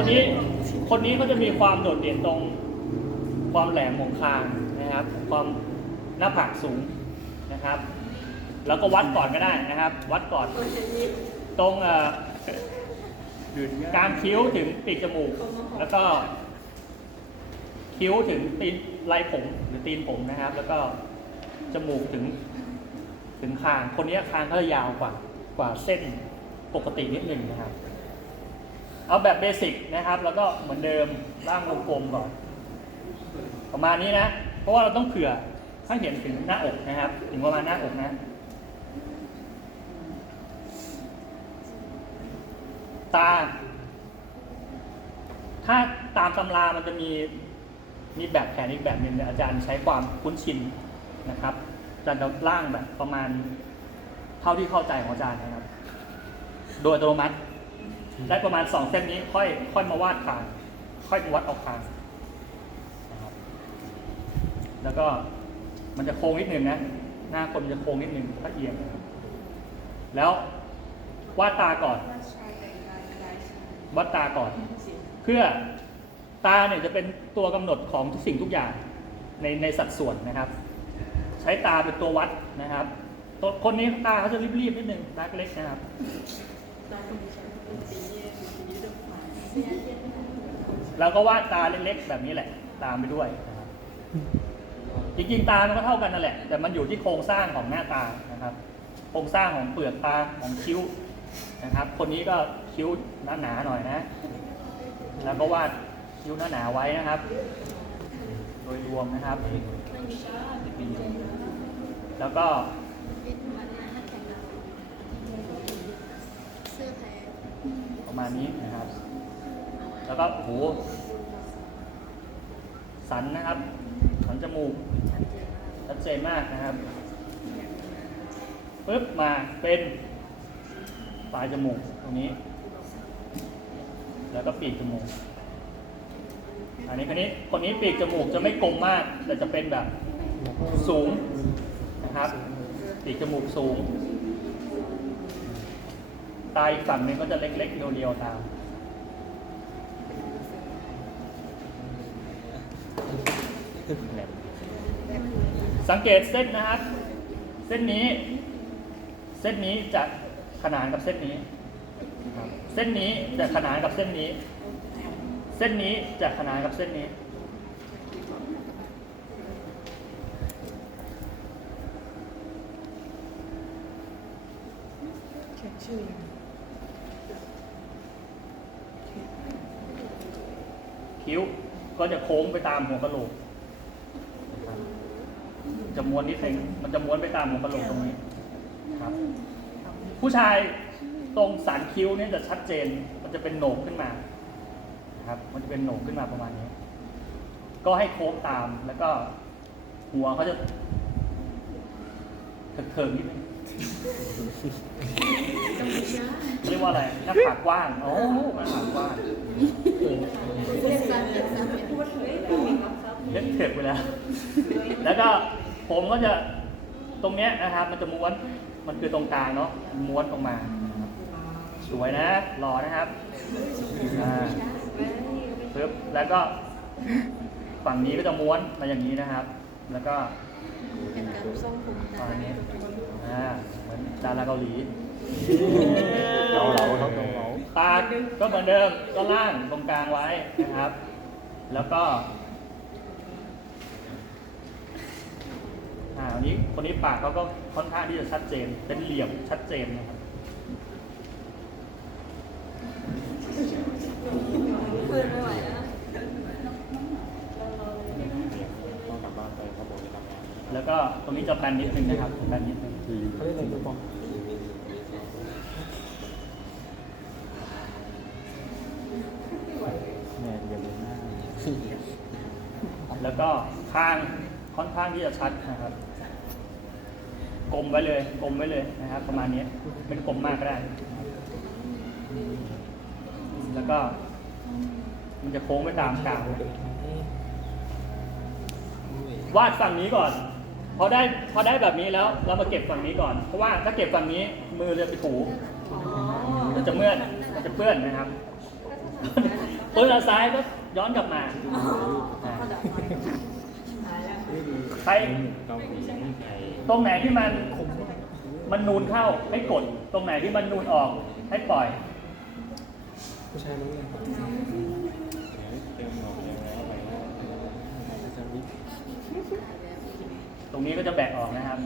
คนนี้คนนี้ก็จะมีความโดดเด่นตรงความแหลมของคางนะครับ ความหน้าผากสูงนะครับ แล้วก็วัดก่อนก็ได้นะครับ วัดก่อนตรงกลางคิ้วถึงปีกจมูก แล้วก็คิ้วถึงตีนไหล่ผมหรือตีนผมนะครับ แล้วก็จมูกถึงถึงคาง คนนี้คางเขาจะยาวกว่ากว่าเส้นปกตินิดหนึ่งนะครับ เอาแบบเบสิกนะครับ แล้วก็เหมือนเดิมร่างวงกลมก่อนประมาณนี้นะ เพราะว่าเราต้องเผื่อให้เห็นถึงหน้าอกนะครับ ถึงประมาณหน้าอกนะ ตา ถ้าตามตำรามันจะมีมีแบบแขนอีกแบบหนึ่งอาจารย์ใช้ความคุ้นชินนะครับอาจารย์จะร่างแบบประมาณเท่าที่เข้าใจของอาจารย์นะครับ โดยอัตโนมัติ ได้ประมาณสองเส้นนี้ค่อยค่อยมาวาดคางค่อยมาวัดเอาคางนะครับแล้วก็มันจะโค้งนิดหนึ่งนะ หน้าคนมันจะโค้งนิดหนึ่งถ้าเอียงนะครับแล้ววาดตาก่อนวัดตาก่อน เพื่อตาเนี่ยจะเป็นตัวกำหนดของทุกสิ่งทุกอย่างในในสัดส่วนนะครับ ใช้ตาเป็นตัววัดนะครับตัวคนนี้ตาเขาจะรีบๆนิดนึงตาเล็กนะครับ เราก็วาดตาเล็กๆแบบนี้แหละ ตามไปด้วยนะครับจริงๆตามันก็เท่ากันนั่นแหละ แต่มันอยู่ที่โครงสร้างของหน้าตานะครับ โครงสร้างของเปลือกตาของคิ้วนะครับ คนนี้ก็คิ้วหนาๆหน่อยนะ แล้วก็วาดคิ้วหนาๆไว้นะครับ โดยรวมนะครับ แล้วก็ ประ มาณนี้นะครับ แล้วก็หูสันนะครับสันจมูกชัดเจนมากนะครับปึ๊บมาเป็นปลายจมูกตรงนี้ แล้วก็ปีกจมูก อันนี้คนนี้คนนี้ปีกจมูกจะไม่กลมมาก แต่จะเป็นแบบสูงนะครับ ปีกจมูกสูง ตาอีกฝั่งหนึ่งก็จะเล็กๆเรียวๆตามสังเกตเส้นนะครับเส้นนี้ เส้นนี้จะขนานกับเส้นนี้ เส้นนี้จะขนานกับเส้นนี้ เส้นนี้จะขนานกับเส้นนี้ ชื่อยัง คิ้ว ก็จะโค้งไปตามหัวกะโหลกจะม้วนนิดนึงมันจะม้วนไปตามหัวกะโหลกตรงนี้ครับ ผู้ชายตรงสันคิ้วเนี่ยจะชัดเจน มันจะเป็นโหนกขึ้นมาครับ มันจะเป็นโหนกขึ้นมาประมาณนี้ ก็ให้โค้งตามแล้วก็หัวเขาจะเถิงๆนิดนึง เรียกว่าอะไรหน้าผากกว้างโอ้หน้าผากกว้างเล็กเถิบไปแล้ว แล้วก็ผมก็จะตรงเนี้ยนะครับ มันจะม้วนมันคือตรงกลางเนาะม้วนออกมา สวยนะหล่อนะครับอ่าปึ๊บแล้วก็ฝั่งนี้ก็จะม้วนมาอย่างนี้นะครับ แล้วก็เป็นการทรงผมตอนนี้อ่าเหมือนดาราเกาหลี เกาเหลาครับเกาเหลาปากก็เหมือนเดิมก็ล่างตรงกลางไว้นะครับ แล้วก็อ่าวันนี้คนนี้ปากเขาก็ค่อนข้างที่จะชัดเจน เป็นเหลี่ยมชัดเจนนะครับเพื่อนไม่ไหวแล้วต้องกลับบ้านไปเขาบอกจะทำงานแล้วก็ตรงนี้จะแบนนิดนึงนะครับแบนนิดนึง เขาเรียกอะไรทุกคนแม่เดี๋ยวหน้า แล้วก็ข้างค่อนข้างที่จะชัดนะครับกลมไว้เลยกลมไว้เลยนะครับ ประมาณนี้ไม่ต้องกลมมากก็ได้ แล้วก็ มันจะโค้งไปตามกลางวาดฝั่งนี้ก่อนพอได้พอได้แบบนี้แล้วเรามาเก็บฝั่งนี้ก่อน เพราะว่าถ้าเก็บฝั่งนี้มือจะไปถูมันจะเมื่อนมันจะเปื้อนนะครับคปืนเอาซ้ายก็ย้อนกลับมา ใครเกาหลีไอ้ตรงไหนที่มันมันนูนเข้าให้กด ตรงไหนที่มันนูนออกให้ปล่อยผู้ชายรู้ยังเต็มหมดเลยแล้วไปแล้วจะวิตรงนี้ก็จะแบกออกนะครับ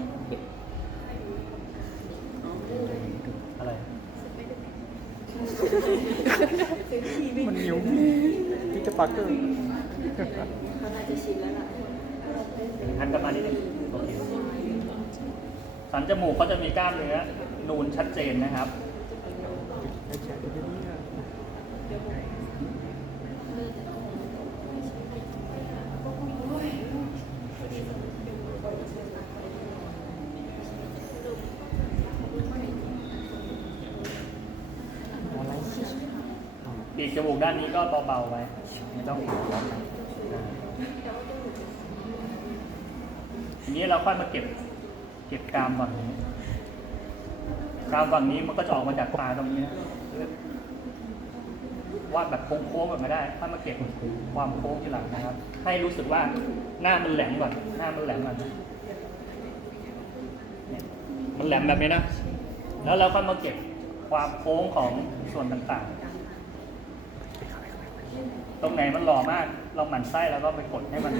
อะไรมันหิวที่จะปักเกอร์เขาน่าจะชินแล้วล่ะ หันกลับมานิดนึงโอเคสันจมูกเขาจะมีกล้ามเนื้อนูนชัดเจนนะครับไอ้แฉะเดี๋ยวนี้อะปีกจมูกด้านนี้ก็เบาๆไว้ ไม่ต้องขาว ทีนี้เราค่อยมาเก็บ เก็บกรามฝั่งนี้กรามฝั่งนี้มันก็จะออกมาจากตาตรงนี้วาดแบบโค้งๆแบบไม่ได้ค่อยมาเก็บความโค้งทีหลังนะครับ ให้รู้สึกว่าหน้ามันแหลมก่อนหน้ามันแหลมก่อนมันแหลมแบบนี้นะ แล้วเราค่อยมาเก็บความโค้งของส่วนต่างๆ ตรงไหนมันหล่อมาก เราหมั่นไส้แล้วก็ไปกดให้มัน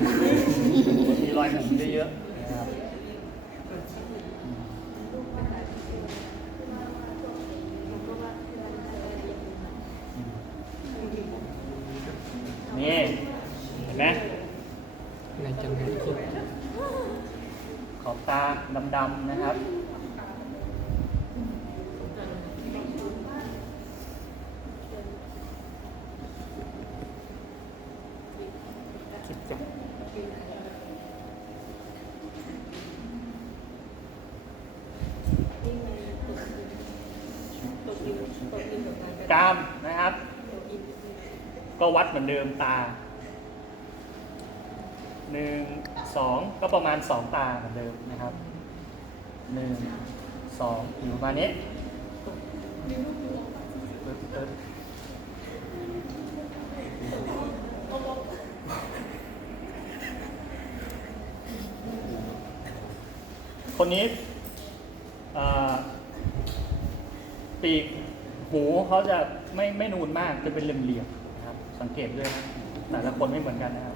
มีรอยหมุนเยอะๆ นะครับนี่เห็นไหมในจังหวะที่ขอบตาดำๆนะครับ คิดจัง กรามนะครับ ก็วัดเหมือนเดิมตาหนึ่งสองก็ประมาณสองตาเหมือนเดิมนะครับหนึ่งสองอยู่ประมาณนี้คนนี้ปีกหูเขาจะไม่ไม่นูนมากจะเป็นเหลี่ยมๆนะครับ สังเกตด้วยนะแต่ละคนไม่เหมือนกันนะครับ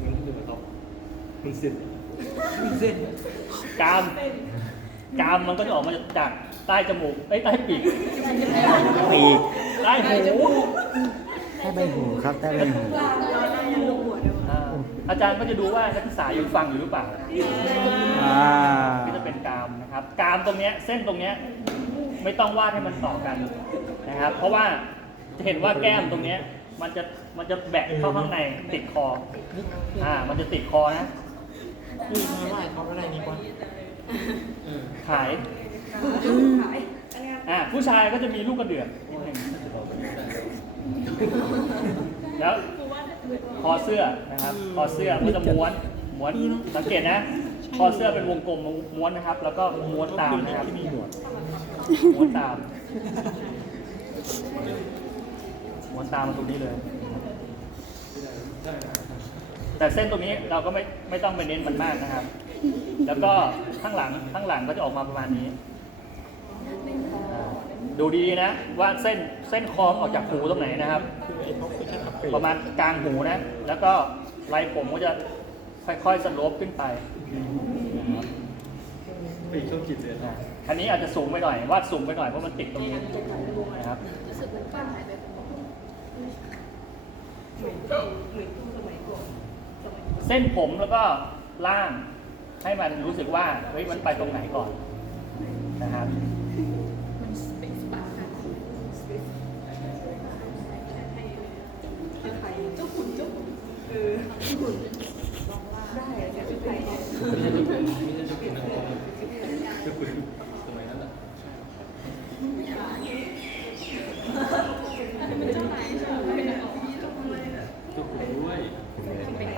มันคือเขามันเส้นมันเส้นกรามกรามมันก็จะออกมาจากใต้จมูกเอ้ยใต้ปีกปีกใต้หูใต้ใบหูครับใต้ใบหู อ่าอาจารย์ก็จะดูว่านักศึกษายังฟังอยู่หรือเปล่าอ่าก็จะเป็นกรามนะครับกรามตรงเนี้ยเส้นตรงเนี้ยไม่ต้องวาดให้มันต่อกันนะครับ เพราะว่าจะเห็นว่าแก้มตรงเนี้ยมันจะมันจะแบะเข้าข้างในติดคออ่ามันจะติดคอนะคือมาไหว้เขาอะไรนี่ก่อนเออขายอ่าผู้ชายก็จะมีลูกกระเดือกแล้ว คอเสื้อนะครับคอเสื้อก็จะม้วนม้วนสังเกตนะคอเสื้อเป็นวงกลมม้วนนะครับ แล้วก็ม้วนตามนะครับที่มีหนวดม้วนตามม้วนตามมาตรงนี้เลย แต่เส้นตรงนี้เราก็ไม่ไม่ต้องไปเน้นมันมากนะครับ แล้วก็ข้างหลังข้างหลังก็จะออกมาประมาณนี้อ่า ดูดีๆนะ ว่าเส้นเส้นคอมออกจากหูตรงไหนนะครับ คือไอ้เขาคือแค่ทับเปรประมาณกลางหูนะ แล้วก็ไรผมก็จะค่อยๆสโลปขึ้นไปนะครับปีกช่องจิตเลยอ่าอันนี้อาจจะสูงไปหน่อยวาดสูงไปหน่อยเพราะมันติดตรงนี้นะครับ รู้สึกเหมือนป้าหายไปเส้นผมแล้วก็ล่างให้มันรู้สึกว่าเฮ้ยมันไปตรงไหนก่อนนะครับ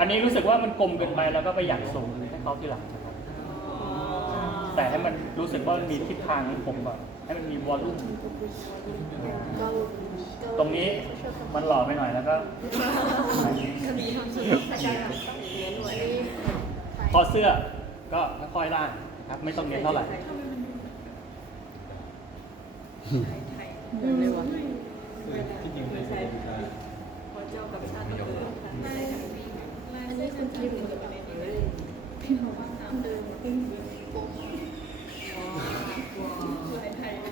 อันนี้รู้สึกว่ามันกลมเกินไปแล้วก็ไปอยากสูงให้เขาทีหลัง แต่ให้มันรู้สึกว่ามันมีทิศทางของผมแบบให้มันมีวอลลุ่มก็ตรงนี้มันหล่อไปหน่อยแล้วก็ก็มีทำสุดอาจารย์ต้องเน้นไว้คอเสื้อก็ค่อยๆล่างนะครับ ไม่ต้องเน้นเท่าไหร่เหมือนเลยวะ ที่จริงไม่ใช่พอเห็นนี้คุณคิดเหมือนกรเลยพี่บอกว่าน้ำเดินตึ้งโป๊ะไทยเ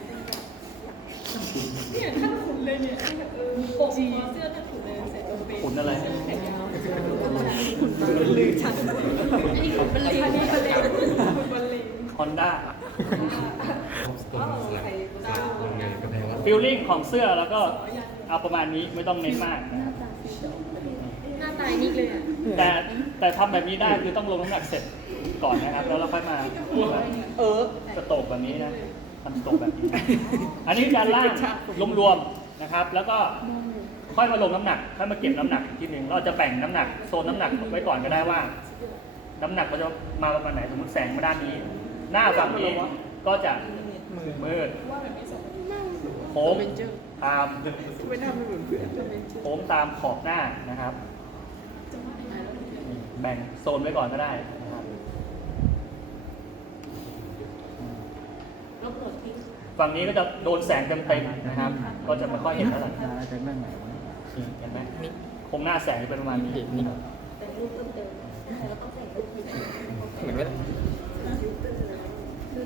นี่ยท่านขุนเลยเนี่ยเออปกคอเสื้อท่านขุนเลยใส่ตรงเปขุนอะไรลือชันอันนี้ผมเป็นลีนนี่เป็นลีนบอลลงฮอนด้าฟิลลิ่งของเสื้อแล้วก็เอาประมาณนี้ไม่ต้องเน้นมากนะหน้าตายนี่เลยอะ แต่แต่ทำแบบนี้ได้คือต้องลงน้ำหนักเสร็จก่อนนะครับ แล้วเราค่อยมาเออสโตกแบบนี้นะทำสโตกแบบนี้ อันนี้การล่างรวมๆนะครับ แล้วก็ค่อยมาลงน้ำหนักค่อยมาเก็บน้ำหนักอีกทีหนึ่งเราจะแบ่งน้ำหนักโซนน้ำหนักไว้ก่อนก็ได้ว่า น้ำหนักเราจะมาประมาณไหนสมมติแสงมาด้านนี้ หน้าฝั่งนี้ก็จะมืดโค้งตามโค้งตามขอบหน้านะครับ แบ่งโซนไว้ก่อนก็ได้นะครับลบหมดที่ฝั่งนี้ก็จะโดนแสงเต็มๆนะครับ ก็จะไม่ค่อยเห็นเท่าไหร่มาแล้วจะนั่งไหนวะเห็นไหมโครงหน้าแสงจะเป็นประมาณนี้นะครับแต่รูปเพิ่มเติมแต่เราต้องใส่รูปผิดเหมือนไม่ได้ดู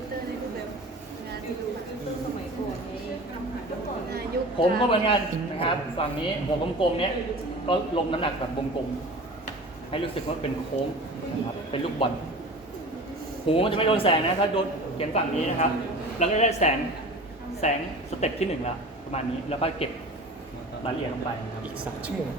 เตอร์ในรูปแบบงานที่ดูดูเตอร์สมัยก่อนนี้ทำหาก่อนอายุผมก็เหมือนกันนะครับ ฝั่งนี้หัวกลมๆเนี้ยก็ลงน้ำหนักแบบวงกลม ให้รู้สึกว่าเป็นโค้งนะครับเป็นลูกบอลหูมันจะไม่โดนแสงนะถ้าโดนเขียนฝั่งนี้นะครับเราก็ได้แสงแสงสเต็ปที่หนึ่งละประมาณนี้แล้วก็เก็บรายละเอียดลงไปอีกสามชั่วโมง